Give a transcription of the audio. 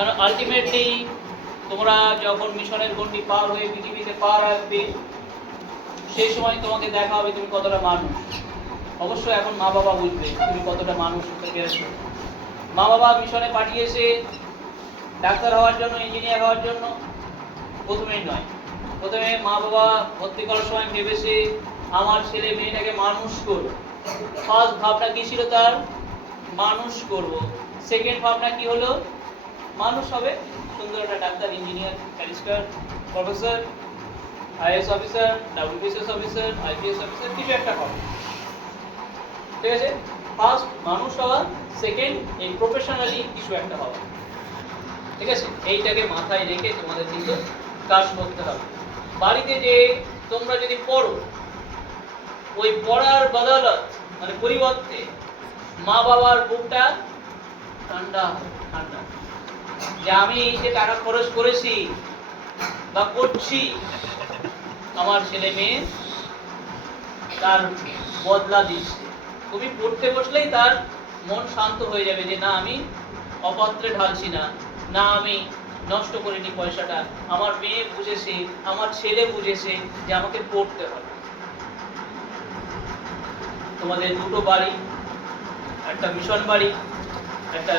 কারণ আলটিমেটলি তোমরা যখন মিশনের গণ্ডি পার হয়ে পৃথিবীতে পা রাখবে, সেই সময় তোমাকে দেখা হবে তুমি কতটা মানুষ। অবশ্যই এখন মা বাবা বুঝবে তুমি কতটা মানুষ হতে পেরেছো। মা বাবা মিশনে পাঠিয়েছে ডাক্তার হওয়ার জন্য, ইঞ্জিনিয়ার হওয়ার জন্য, প্রথমেই নয়। প্রথমে মা বাবা ভর্তি করার সময় ভেবেছে আমার ছেলে মেয়েটাকে মানুষ করব। ফার্স্ট ভাবনা কি ছিল তার? মানুষ করব। সেকেন্ড ভাবনা কি হলো? মানুষ হবে, সুন্দর একটা doctor, engineer, barrister, professor, IAS officer, WBCS officer, IPS officer, কিছু একটা হবে। ঠিক আছে? ফার্স্ট মানুষ হওয়া, সেকেন্ড এই প্রফেশনালি কিছু একটা হওয়া। ঠিক আছে? এইটাকে মাথায় রেখে তোমাদের কিন্তু কাজ করতে হবে। বাড়িতে যে তোমরা যদি পড়ো, ওই পড়ার বদলত মানে পরিবর্তে মা বাবার বুকটা ঠান্ডা ঠান্ডা, যে আমি এই যে টাকা খরচ করেছি বা করছি, আমার ছেলে মেয়ে তার বদলা দিচ্ছে। তুমি পড়তে বসলেই তার মন শান্ত হয়ে যাবে যে না আমি অপাত্রে ঢালছি না, না আমি নষ্ট করিনি পয়সাটা, আমার মেয়ে বুঝেছে, আমার ছেলে বুঝেছে যে আমাকে পড়তে হবে। তোমাদের দুটো বাড়ি, একটা মিশন বাড়ি, একটা